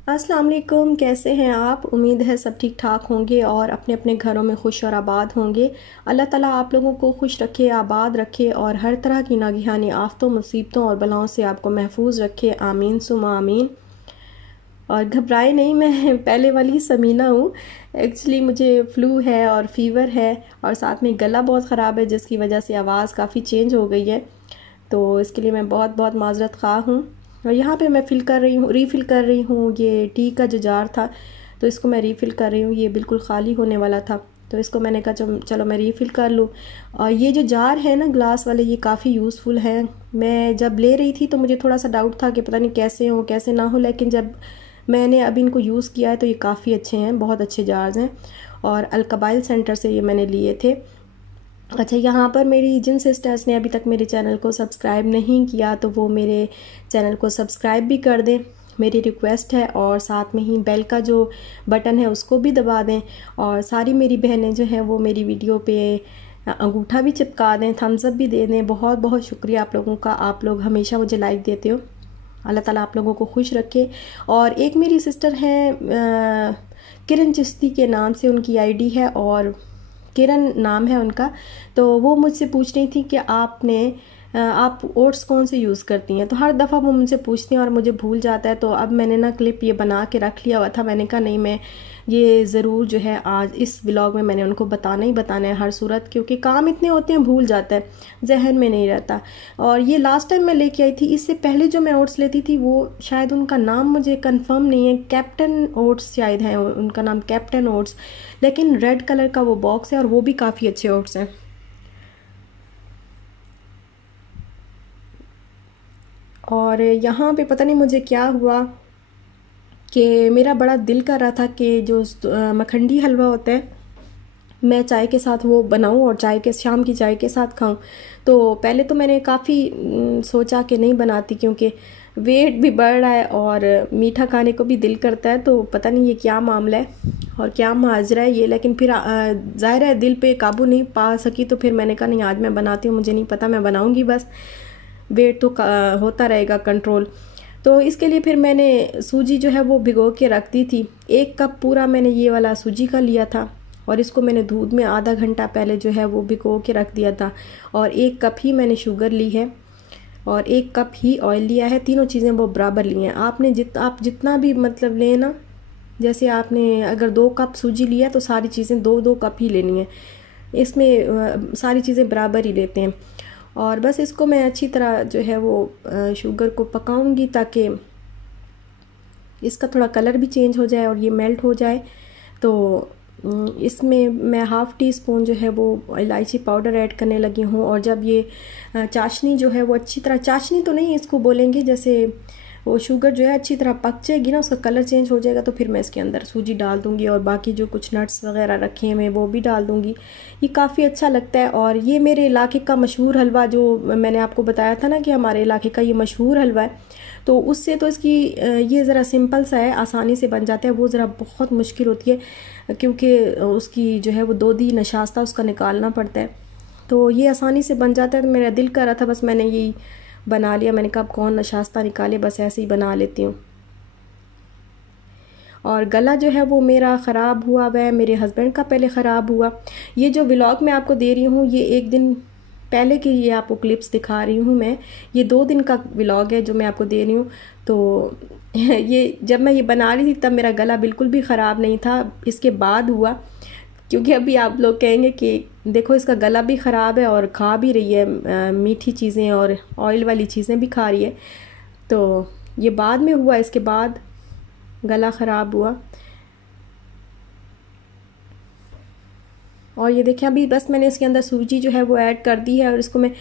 अस्सलाम वालेकुम। कैसे हैं आप? उम्मीद है सब ठीक ठाक होंगे और अपने अपने घरों में खुश और आबाद होंगे। अल्लाह ताला आप लोगों को खुश रखे, आबाद रखे और हर तरह की नागहानी आफतों, मुसीबतों और बलाओं से आपको महफूज रखे। आमीन सुमा आमीन। और घबराए नहीं, मैं पहले वाली समीना हूँ। एक्चुअली मुझे फ़्लू है और फ़ीवर है और साथ में गला बहुत ख़राब है, जिसकी वजह से आवाज़ काफ़ी चेंज हो गई है। तो इसके लिए मैं बहुत बहुत माज़रत ख़्वाह हूँ। और यहाँ पे मैं रीफ़िल कर रही हूँ ये टी का जो जार था, तो इसको मैं रीफ़िल कर रही हूँ। ये बिल्कुल ख़ाली होने वाला था, तो इसको मैंने कहा चलो मैं रीफ़िल कर लूँ। और ये जो जार है ना ग्लास वाले, ये काफ़ी यूज़फुल हैं। मैं जब ले रही थी तो मुझे थोड़ा सा डाउट था कि पता नहीं कैसे हो कैसे ना हो, लेकिन जब मैंने अभी इनको यूज़ किया है तो ये काफ़ी अच्छे हैं, बहुत अच्छे जार्स हैं। और अल-कबाइल सेंटर से ये मैंने लिए थे। अच्छा, यहाँ पर मेरी जिन सिस्टर्स ने अभी तक मेरे चैनल को सब्सक्राइब नहीं किया तो वो मेरे चैनल को सब्सक्राइब भी कर दें, मेरी रिक्वेस्ट है। और साथ में ही बेल का जो बटन है उसको भी दबा दें। और सारी मेरी बहनें जो हैं वो मेरी वीडियो पे अंगूठा भी चिपका दें, थम्स अप भी दे दें। बहुत बहुत शुक्रिया आप लोगों का, आप लोग हमेशा मुझे लाइक देते हो। अल्लाह ताला आप लोगों को खुश रखे। और एक मेरी सिस्टर हैं किरण चिश्ती के नाम से उनकी आईडी है और किरण नाम है उनका। तो वो मुझसे पूछ रही थी कि आप ओट्स कौन से यूज़ करती हैं। तो हर दफ़ा वो मुझसे पूछती हैं और मुझे भूल जाता है। तो अब मैंने ना क्लिप ये बना के रख लिया हुआ था। मैंने कहा नहीं, मैं ये ज़रूर जो है आज इस व्लॉग में मैंने उनको बताना ही बताना है हर सूरत, क्योंकि काम इतने होते हैं भूल जाता है, जहन में नहीं रहता। और ये लास्ट टाइम मैं लेके आई थी, इससे पहले जो मैं ओट्स लेती थी वो शायद उनका नाम मुझे कंफर्म नहीं है, कैप्टन ओट्स शायद है उनका नाम, कैप्टन ओट्स। लेकिन रेड कलर का वो बॉक्स है और वो भी काफ़ी अच्छे ओट्स हैं। और यहाँ पे पता नहीं मुझे क्या हुआ कि मेरा बड़ा दिल कर रहा था कि जो मखंडी हलवा होता है मैं चाय के साथ वो बनाऊं और शाम की चाय के साथ खाऊं। तो पहले तो मैंने काफ़ी सोचा कि नहीं बनाती, क्योंकि वेट भी बढ़ रहा है और मीठा खाने को भी दिल करता है। तो पता नहीं ये क्या मामला है और क्या माजरा है ये। लेकिन फिर ज़ाहिर है दिल पे काबू नहीं पा सकी, तो फिर मैंने कहा नहीं, आज मैं बनाती हूँ। मुझे नहीं पता, मैं बनाऊँगी बस, वेट तो होता रहेगा कंट्रोल। तो इसके लिए फिर मैंने सूजी जो है वो भिगो के रख दी थी। 1 कप पूरा मैंने ये वाला सूजी का लिया था और इसको मैंने दूध में आधा घंटा पहले जो है वो भिगो के रख दिया था। और 1 कप ही मैंने शुगर ली है और 1 कप ही ऑयल लिया है। तीनों चीज़ें वो बराबर ली हैं। आप जितना भी मतलब लें ना, जैसे आपने अगर 2 कप सूजी लिया तो सारी चीज़ें 2-2 कप ही लेनी है। इसमें सारी चीज़ें बराबर ही लेते हैं। और बस इसको मैं अच्छी तरह जो है वो शुगर को पकाऊंगी ताकि इसका थोड़ा कलर भी चेंज हो जाए और ये मेल्ट हो जाए। तो इसमें मैं हाफ़ टी स्पून जो है वो इलायची पाउडर ऐड करने लगी हूँ। और जब ये चाशनी जो है वो अच्छी तरह, चाशनी तो नहीं इसको बोलेंगे, जैसे वो शुगर जो है अच्छी तरह पक जाएगी ना, उसका कलर चेंज हो जाएगा, तो फिर मैं इसके अंदर सूजी डाल दूँगी और बाकी जो कुछ नट्स वगैरह रखे हुए वो भी डाल दूँगी। ये काफ़ी अच्छा लगता है। और ये मेरे इलाके का मशहूर हलवा, जो मैंने आपको बताया था ना कि हमारे इलाके का ये मशहूर हलवा है, तो उससे तो इसकी ये ज़रा सिंपल सा है, आसानी से बन जाता है। वो ज़रा बहुत मुश्किल होती है क्योंकि उसकी जो है वो दूधी नशास्ता उसका निकालना पड़ता है। तो ये आसानी से बन जाता है। तो मेरा दिल कर रहा था, बस मैंने यही बना लिया। मैंने कहा अब कौन नशास्ता निकाले, बस ऐसे ही बना लेती हूँ। और गला जो है वो मेरा ख़राब हुआ है, मेरे हस्बैंड का पहले ख़राब हुआ। ये जो व्लॉग मैं आपको दे रही हूँ ये 1 दिन पहले की ये आपको क्लिप्स दिखा रही हूँ मैं। ये 2 दिन का व्लॉग है जो मैं आपको दे रही हूँ। तो ये जब मैं ये बना रही थी तब मेरा गला बिल्कुल भी ख़राब नहीं था, इसके बाद हुआ। क्योंकि अभी आप लोग कहेंगे कि देखो इसका गला भी ख़राब है और खा भी रही है मीठी चीज़ें और ऑयल वाली चीज़ें भी खा रही है। तो ये बाद में हुआ, इसके बाद गला ख़राब हुआ। और ये देखें अभी बस मैंने इसके अंदर सूजी जो है वो ऐड कर दी है और इसको मैं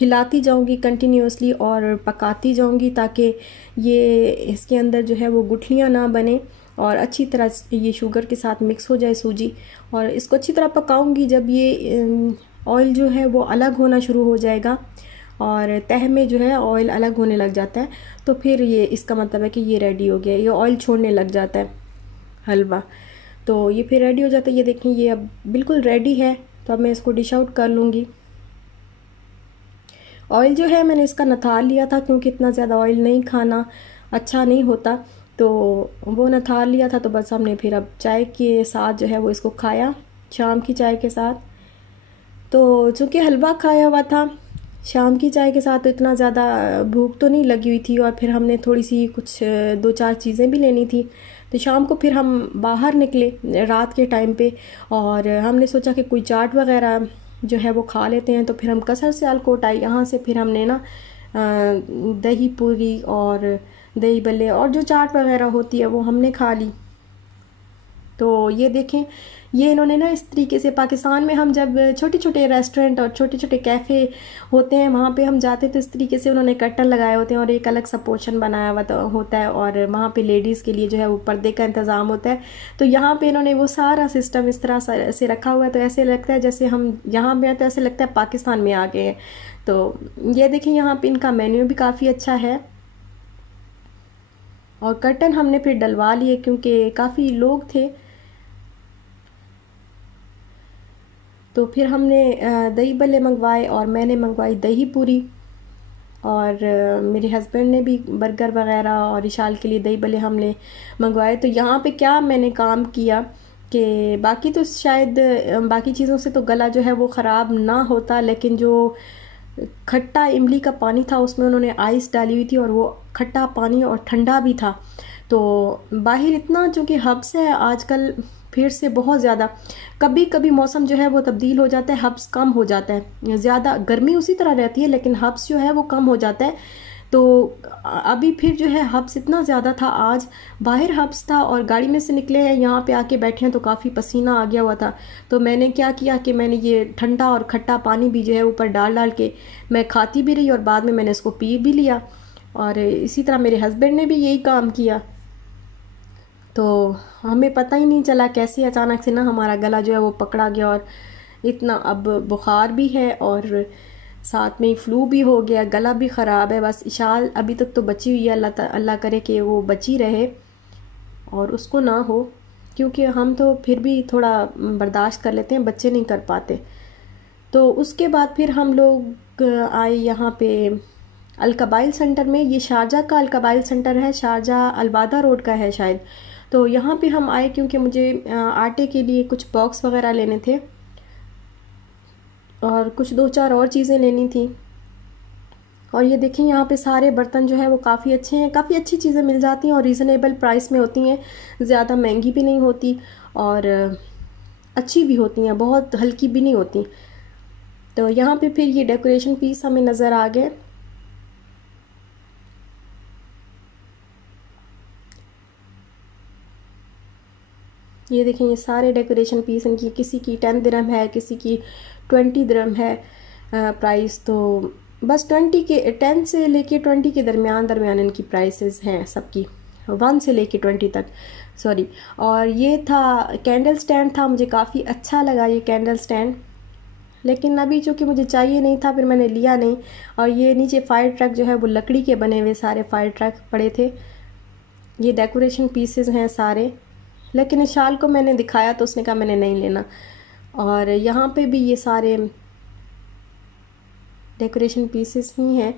हिलाती जाऊंगी कंटिन्यूसली और पकाती जाऊंगी ताकि ये इसके अंदर जो है वो गुठलियाँ ना बने और अच्छी तरह ये शुगर के साथ मिक्स हो जाए सूजी। और इसको अच्छी तरह पकाऊंगी। जब ये ऑयल जो है वो अलग होना शुरू हो जाएगा और तह में जो है ऑयल अलग होने लग जाता है, तो फिर ये इसका मतलब है कि ये रेडी हो गया। ये ऑयल छोड़ने लग जाता है हलवा, तो ये फिर रेडी हो जाता है। ये देखें ये अब बिल्कुल रेडी है। तो अब मैं इसको डिश आउट कर लूँगी। ऑयल जो है मैंने इसका नथाल लिया था क्योंकि इतना ज़्यादा ऑयल नहीं खाना अच्छा नहीं होता। तो वो नथार लिया था, तो बस हमने फिर अब चाय के साथ जो है वो इसको खाया, शाम की चाय के साथ। तो चूँकि हलवा खाया हुआ था शाम की चाय के साथ, तो इतना ज़्यादा भूख तो नहीं लगी हुई थी, और फिर हमने थोड़ी सी कुछ 2-4 चीज़ें भी लेनी थी। तो शाम को फिर हम बाहर निकले रात के टाइम पे, और हमने सोचा कि कोई चाट वगैरह जो है वो खा लेते हैं। तो फिर हम कसर सियालकोट आए, यहाँ से फिर हमने ना दही पूरी और दही बल्ले और जो चाट वगैरह होती है वो हमने खा ली। तो ये देखें, ये इन्होंने ना इस तरीके से, पाकिस्तान में हम जब छोटे छोटे रेस्टोरेंट और छोटे छोटे कैफ़े होते हैं वहाँ पे हम जाते हैं, तो इस तरीके से उन्होंने कर्टन लगाए होते हैं और एक अलग सा पोर्शन बनाया हुआ होता है, और वहाँ पे लेडीज़ के लिए जो है वो पर्दे का इंतज़ाम होता है। तो यहाँ पे इन्होंने वो सारा सिस्टम इस तरह से रखा हुआ है, तो ऐसे लगता है जैसे हम यहाँ में आए तो ऐसे लगता है पाकिस्तान में आ गए हैं। तो ये देखें, यहाँ पर इनका मेन्यू भी काफ़ी अच्छा है। और कर्टन हमने फिर डलवा लिए क्योंकि काफ़ी लोग थे। तो फिर हमने दही बल्ले मंगवाए और मैंने मंगवाई दही पूरी, और मेरे हस्बैंड ने भी बर्गर वगैरह और इशाल के लिए दही बल्ले हमने मंगवाए। तो यहाँ पे क्या मैंने काम किया कि बाकी तो शायद बाकी चीज़ों से तो गला जो है वो ख़राब ना होता, लेकिन जो खट्टा इमली का पानी था उसमें उन्होंने आइस डाली हुई थी, और वो खट्टा पानी और ठंडा भी था। तो बाहर इतना चूँकि हब्स है आजकल फिर से बहुत ज़्यादा, कभी कभी मौसम जो है वो तब्दील हो जाता है, हब्स कम हो जाता है, ज़्यादा गर्मी उसी तरह रहती है लेकिन हब्स जो है वो कम हो जाता है। तो अभी फिर जो है हब्स इतना ज़्यादा था, आज बाहर हब्स था और गाड़ी में से निकले हैं, यहाँ पे आके बैठे हैं तो काफ़ी पसीना आ गया हुआ था। तो मैंने क्या किया कि मैंने ये ठंडा और खट्टा पानी भी जो है ऊपर डाल डाल के मैं खाती भी रही, और बाद में मैंने इसको पी भी लिया, और इसी तरह मेरे हस्बैंड ने भी यही काम किया। तो हमें पता ही नहीं चला कैसे अचानक से ना हमारा गला जो है वो पकड़ा गया, और इतना अब बुखार भी है और साथ में फ्लू भी हो गया, गला भी ख़राब है। बस इशाल अभी तक तो बची हुई है, अल्लाह करे कि वो बची रहे और उसको ना हो, क्योंकि हम तो फिर भी थोड़ा बर्दाश्त कर लेते हैं, बच्चे नहीं कर पाते। तो उसके बाद फिर हम लोग आए यहाँ पे अलकबाइल सेंटर में। ये शारजा का अलकबाइल सेंटर है, शारजा अलबादा रोड का है शायद। तो यहाँ पे हम आए क्योंकि मुझे आटे के लिए कुछ बॉक्स वगैरह लेने थे और कुछ 2-4 और चीज़ें लेनी थी। और ये देखें, यहाँ पे सारे बर्तन जो है वो काफ़ी अच्छे हैं, काफ़ी अच्छी चीज़ें मिल जाती हैं और रीज़नेबल प्राइस में होती हैं, ज़्यादा महंगी भी नहीं होती और अच्छी भी होती हैं, बहुत हल्की भी नहीं होती। तो यहाँ पे फिर ये डेकोरेशन पीस हमें नज़र आ गए। ये देखें, ये सारे डेकोरेशन पीस इनकी, किसी की 10 दिरहम है, किसी की 20 दिरहम है प्राइस। तो बस 10 से लेके 20 के दरमियान इनकी प्राइसेस हैं सबकी, 1 से लेके 20 तक, सॉरी। और ये था कैंडल स्टैंड था, मुझे काफ़ी अच्छा लगा ये कैंडल स्टैंड, लेकिन अभी चूँकि मुझे चाहिए नहीं था फिर मैंने लिया नहीं। और ये नीचे फायर ट्रक जो है वो लकड़ी के बने हुए सारे फायर ट्रक पड़े थे। ये डेकोरेशन पीसेस हैं सारे, लेकिन इशाल को मैंने दिखाया तो उसने कहा मैंने नहीं लेना। और यहाँ पे भी ये सारे डेकोरेशन पीसेस ही हैं।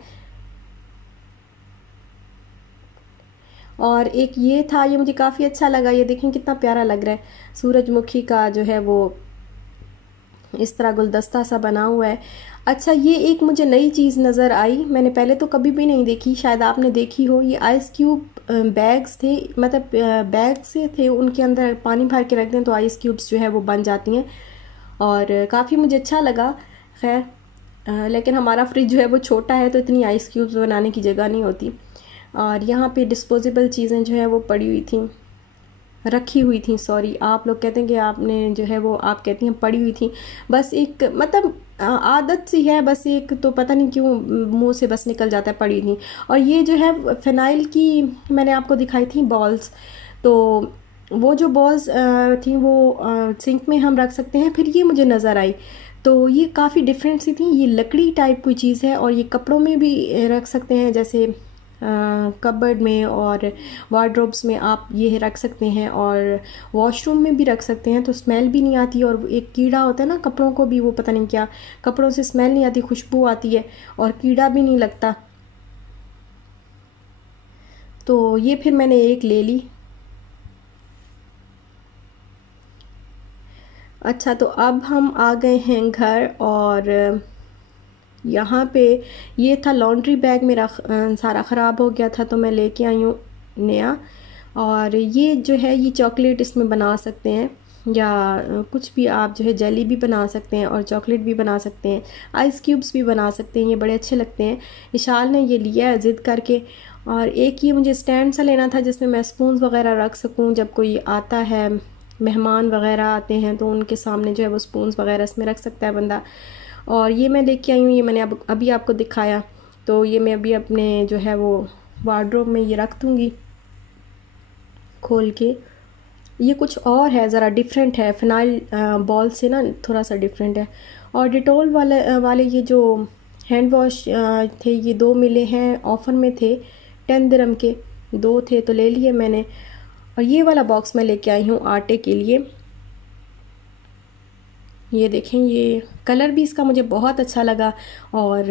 और एक ये था, ये मुझे काफ़ी अच्छा लगा, ये देखें कितना प्यारा लग रहा है, सूरजमुखी का जो है वो इस तरह गुलदस्ता सा बना हुआ है। अच्छा, ये एक मुझे नई चीज़ नज़र आई, मैंने पहले तो कभी भी नहीं देखी, शायद आपने देखी हो। ये आइस क्यूब बैग्स थे, मतलब बैग से थे, उनके अंदर पानी भर के रख दें तो आइस क्यूब्स जो है वो बन जाती हैं, और काफ़ी मुझे अच्छा लगा। खैर लेकिन हमारा फ्रिज जो है वो छोटा है तो इतनी आइस क्यूब्स बनाने की जगह नहीं होती। और यहाँ पे डिस्पोजेबल चीज़ें जो है वो पड़ी हुई थी, रखी हुई थी, सॉरी, आप लोग कहते हैं कि आपने जो है वो, आप कहती हैं पड़ी हुई थी, बस एक मतलब आदत सी है, बस एक तो पता नहीं क्यों मुंह से बस निकल जाता है, पड़ी थी। और ये जो है फिनाइल की मैंने आपको दिखाई थी बॉल्स, तो वो जो बॉल्स थी वो सिंक में हम रख सकते हैं। फिर ये मुझे नज़र आई तो ये काफ़ी डिफरेंट सी थी, ये लकड़ी टाइप कोई चीज़ है और ये कपड़ों में भी रख सकते हैं, जैसे कबर्ड में और वार्डरोब्स में आप ये रख सकते हैं, और वॉशरूम में भी रख सकते हैं, तो स्मेल भी नहीं आती। और एक कीड़ा होता है ना कपड़ों को भी, वो पता नहीं क्या, कपड़ों से स्मेल नहीं आती, खुशबू आती है और कीड़ा भी नहीं लगता। तो ये फिर मैंने एक ले ली। अच्छा, तो अब हम आ गए हैं घर, और यहाँ पे ये था लॉन्ड्री बैग मेरा सारा ख़राब हो गया था, तो मैं लेके आई हूँ नया। और ये जो है ये चॉकलेट इसमें बना सकते हैं, या कुछ भी आप जो है जेली भी बना सकते हैं और चॉकलेट भी बना सकते हैं, आइस क्यूब्स भी बना सकते हैं, ये बड़े अच्छे लगते हैं। विशाल ने ये लिया है ज़िद करके। और एक ये मुझे स्टैंड सा लेना था जिसमें मैं स्पून वगैरह रख सकूं, जब कोई आता है, मेहमान वगैरह आते हैं तो उनके सामने जो है वो स्पून वगैरह इसमें रख सकता है बंदा। और ये मैं लेके आई हूँ, ये मैंने अभी आपको दिखाया। तो ये मैं अभी अपने जो है वो वार्डरोब में ये रख दूँगी खोल के। ये कुछ और है, ज़रा डिफरेंट है, फिनाइल बॉल से ना थोड़ा सा डिफरेंट है। और डिटोल वाले ये जो हैंड वॉश थे, ये 2 मिले हैं, ऑफ़र में थे, 10 दिरहम के 2 थे तो ले लिए मैंने। और ये वाला बॉक्स मैं लेके आई हूँ आटे के लिए। ये देखें, ये कलर भी इसका मुझे बहुत अच्छा लगा। और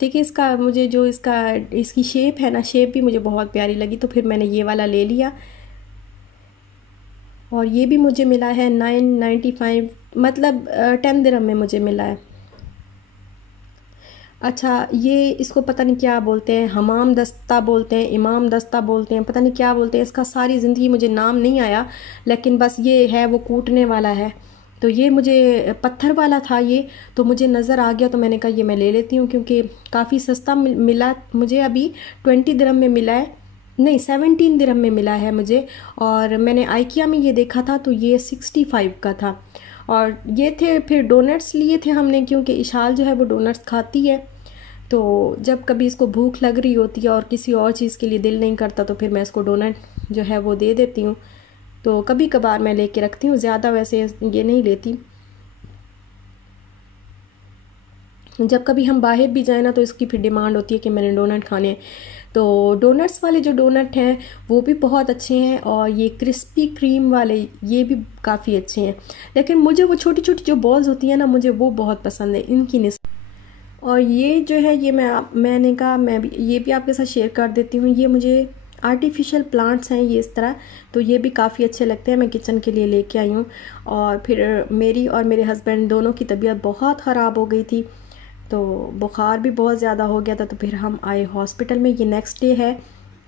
देखिए इसका मुझे जो इसकी शेप है ना, शेप भी मुझे बहुत प्यारी लगी, तो फिर मैंने ये वाला ले लिया। और ये भी मुझे मिला है 9.95, मतलब 10 दिरहम में मुझे मिला है। अच्छा, ये इसको पता नहीं क्या बोलते हैं, हमाम दस्ता बोलते हैं, इमाम दस्ता बोलते हैं, पता नहीं क्या बोलते हैं इसका, सारी ज़िंदगी मुझे नाम नहीं आया। लेकिन बस ये है वो कूटने वाला है। तो ये मुझे पत्थर वाला था ये, तो मुझे नज़र आ गया तो मैंने कहा ये मैं ले लेती हूँ, क्योंकि काफ़ी सस्ता मिला मुझे। अभी 20 दिरहम में मिला है, नहीं 17 दिरहम में मिला है मुझे। और मैंने आइकिया में ये देखा था तो ये 65 का था। और ये थे, फिर डोनट्स लिए थे हमने, क्योंकि इशाल जो है वो डोनट्स खाती है। तो जब कभी इसको भूख लग रही होती है और किसी और चीज़ के लिए दिल नहीं करता तो फिर मैं इसको डोनट जो है वो दे देती हूँ। तो कभी कभार मैं लेके रखती हूँ, ज़्यादा वैसे ये नहीं लेती। जब कभी हम बाहर भी जाए ना तो इसकी फिर डिमांड होती है कि मैंने डोनट खाने हैं। तो डोनट्स वाले जो डोनट हैं वो भी बहुत अच्छे हैं, और ये क्रिस्पी क्रीम वाले ये भी काफ़ी अच्छे हैं। लेकिन मुझे वो छोटी छोटी जो बॉल्स होती हैं ना, मुझे वो बहुत पसंद है इनकी निस्बत। और ये जो है ये मैंने कहा मैं भी ये भी आपके साथ शेयर कर देती हूँ। ये मुझे आर्टिफिशियल प्लांट्स हैं ये इस तरह, तो ये भी काफ़ी अच्छे लगते हैं, मैं किचन के लिए लेके आई हूँ। और फिर मेरी और मेरे हस्बैंड दोनों की तबीयत बहुत ख़राब हो गई थी, तो बुखार भी बहुत ज़्यादा हो गया था, तो फिर हम आए हॉस्पिटल में। ये नेक्स्ट डे है,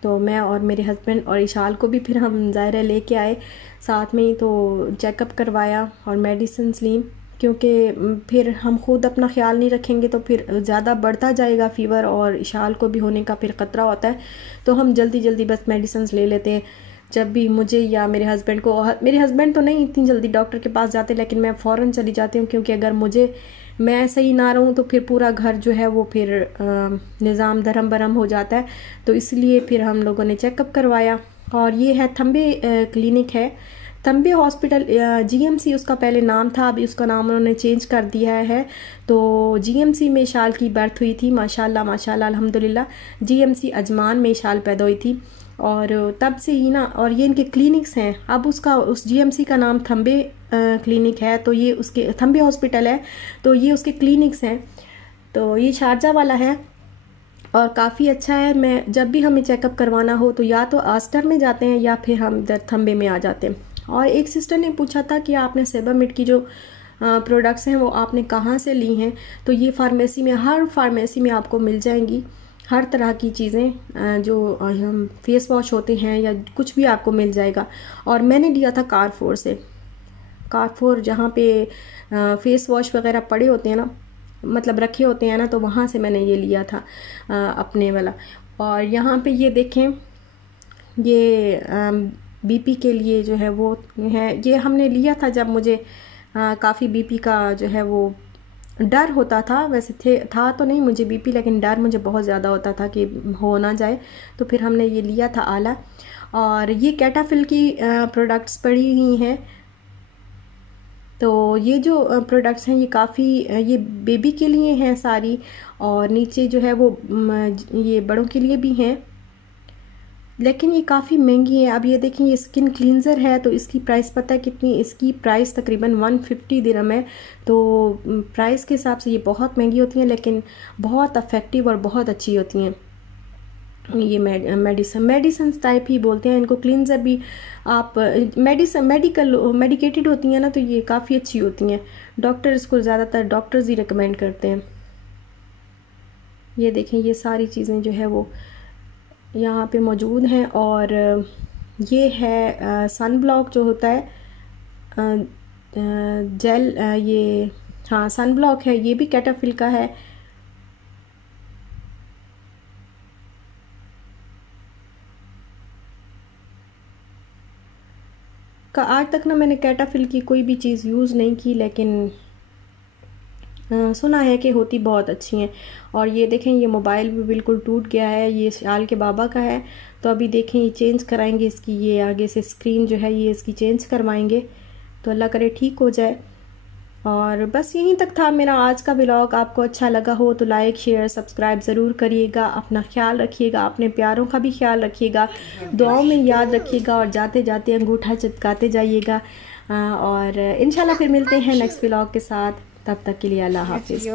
तो मैं और मेरे हस्बैंड और इशाल को भी फिर हम ज़ायरा लेके आए साथ में ही, तो चेकअप करवाया और मेडिसिन ली, क्योंकि फिर हम खुद अपना ख्याल नहीं रखेंगे तो फिर ज़्यादा बढ़ता जाएगा फीवर, और इशाल को भी होने का फिर ख़तरा होता है। तो हम जल्दी जल्दी बस मेडिसिन ले लेते हैं जब भी मुझे या मेरे हस्बैंड को। मेरे हस्बैंड तो नहीं इतनी जल्दी डॉक्टर के पास जाते, लेकिन मैं फ़ौरन चली जाती हूँ, क्योंकि अगर मैं सही ना रहूँ तो फिर पूरा घर जो है वो फिर निज़ाम दरम बरम हो जाता है। तो इसलिए फिर हम लोगों ने चेकअप करवाया। और ये है थम्बे क्लिनिक है, थम्बे हॉस्पिटल, जीएमसी उसका पहले नाम था, अभी उसका नाम उन्होंने चेंज कर दिया है। तो जीएमसी में शाल की बर्थ हुई थी, माशाल्लाह माशाल्लाह अल्हम्दुलिल्लाह। जीएमसी अजमान में शाल पैदा हुई थी, और तब से ही ना, और ये इनके क्लिनिक्स हैं। अब उस जीएमसी का नाम थम्बे क्लिनिक है, तो ये उसके थम्बे हॉस्पिटल है, तो ये उसके क्लिनिक्स हैं। तो ये शारजा वाला है और काफ़ी अच्छा है। मैं जब भी हमें चेकअप करवाना हो तो या तो आस्टर में जाते हैं या फिर हम थम्बे में आ जाते हैं। और एक सिस्टर ने पूछा था कि आपने सेबामेड की जो प्रोडक्ट्स हैं वो आपने कहाँ से ली हैं। तो ये फार्मेसी में, हर फार्मेसी में आपको मिल जाएंगी हर तरह की चीज़ें, जो हम फेस वॉश होते हैं या कुछ भी आपको मिल जाएगा। और मैंने लिया था कारफोर से, कारफोर जहाँ पे फेस वॉश वगैरह पड़े होते हैं ना, मतलब रखे होते हैं ना, तो वहाँ से मैंने ये लिया था अपने वाला। और यहाँ पे ये देखें, ये बीपी के लिए जो है वो है, ये हमने लिया था जब मुझे काफ़ी बीपी का जो है वो डर होता था। वैसे था तो नहीं मुझे बीपी, लेकिन डर मुझे बहुत ज़्यादा होता था कि हो ना जाए, तो फिर हमने ये लिया था आला। और ये कैटाफिल की प्रोडक्ट्स पड़ी हुई हैं। तो ये जो प्रोडक्ट्स हैं ये काफ़ी ये बेबी के लिए हैं सारी, और नीचे जो है वो ये बड़ों के लिए भी हैं, लेकिन ये काफ़ी महंगी है। अब ये देखें, ये स्किन क्लींजर है, तो इसकी प्राइस पता है कितनी? इसकी प्राइस तकरीबन 150 दिरहम है। तो प्राइस के हिसाब से ये बहुत महंगी होती हैं, लेकिन बहुत अफेक्टिव और बहुत अच्छी होती हैं। ये मेडिसिन टाइप ही बोलते हैं इनको। क्लींजर भी आप मेडिकेटेड होती हैं ना, तो ये काफ़ी अच्छी होती हैं। डॉक्टर इसको ज़्यादातर डॉक्टर्स ही रिकमेंड करते हैं। ये देखें, ये सारी चीज़ें जो है वो यहाँ पे मौजूद हैं। और ये है सन ब्लॉक जो होता है जेल, ये हाँ सन ब्लॉक है, ये भी कैटाफिल का है। आज तक ना मैंने कैटाफिल की कोई भी चीज़ यूज़ नहीं की, लेकिन सुना है कि होती बहुत अच्छी हैं। और ये देखें, ये मोबाइल भी बिल्कुल टूट गया है, ये शाल के बाबा का है। तो अभी देखें ये चेंज कराएंगे इसकी, ये आगे से स्क्रीन जो है ये इसकी चेंज करवाएंगे, तो अल्लाह करे ठीक हो जाए। और बस यहीं तक था मेरा आज का व्लॉग। आपको अच्छा लगा हो तो लाइक शेयर सब्सक्राइब ज़रूर करिएगा। अपना ख्याल रखिएगा, अपने प्यारों का भी ख्याल रखिएगा, दुआओं में याद रखिएगा, और जाते जाते अंगूठा चिपकाते जाइएगा। और इंशाल्लाह फिर मिलते हैं नेक्स्ट व्लॉग के साथ। तब तक के लिए अल्लाह हाफिज़।